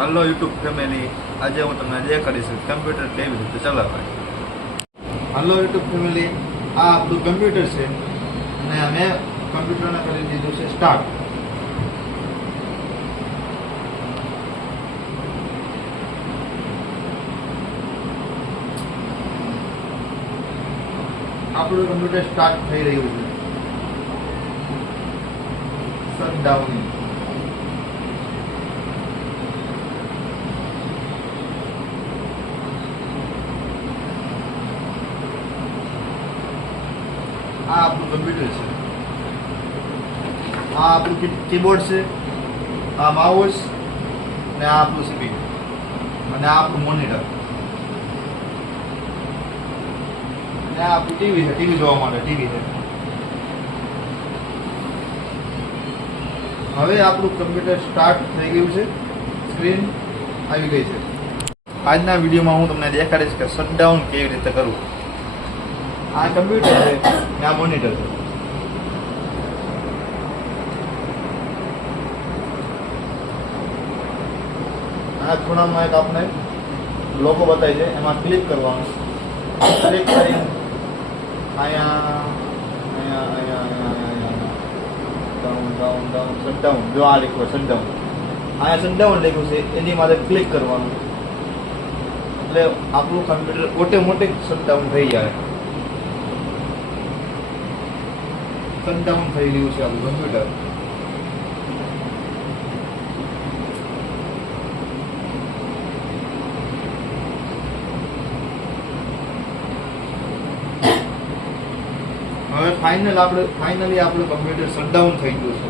Hello YouTube family, આજે હું તમને દેખાડીશ કમ્પ્યુટર કેવી રીતે ચલાવાય. હલો યુટ્યુબ ફેમિલી, આ આપણું કમ્પ્યુટર છે અને અમે કમ્પ્યુટરને કરી દીધું છે સ્ટાર્ટ. આપણું કમ્પ્યુટર સ્ટાર્ટ થઈ રહ્યું છે. શટડાઉન. આ આપણું કમ્પ્યુટર છે, આ આપણું કીબોર્ડ છે, આ માઉસ અને આ આપણું સીપીયુ અને આ આપણું મોનિટર અને આ આપણું ટીવી છે. ટીવી જોવા માટે ટીવી છે. હવે આપણું કમ્પ્યુટર સ્ટાર્ટ થઈ ગયું છે, સ્ક્રીન આવી ગઈ છે. આજના વિડીયોમાં હું તમને દેખાડીશ કે શટડાઉન કેવી રીતે કરવું. આ કમ્પ્યુટર છે ને આ મોનિટર છે. આ ખૂણામાં એક આપણે લોગો બતાવી છે, એમાં ક્લિક કરવાનું. ક્લિક કરી અહીંયા શટડાઉન, જો આ લખ્યું શટડાઉન, અહીંયા શટડાઉન લખ્યું છે, એની માથે ક્લિક કરવાનું એટલે આપણું કમ્પ્યુટર ઓટોમેટિક શટડાઉન થઈ જાય. શટડાઉન થઈ રહ્યું છે આપણું કમ્પ્યુટર. હવે ફાઇનલી આપણું કમ્પ્યુટર શટડાઉન થઈ ગયું છે.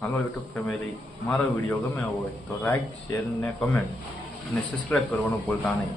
હાલો યુટ્યુબ ફેમિલી, મારો વિડીયો ગમે હોય તો લાઈક, શેર ને કમેન્ટ અને સબસ્ક્રાઈબ કરવાનું ભૂલતા નહીં.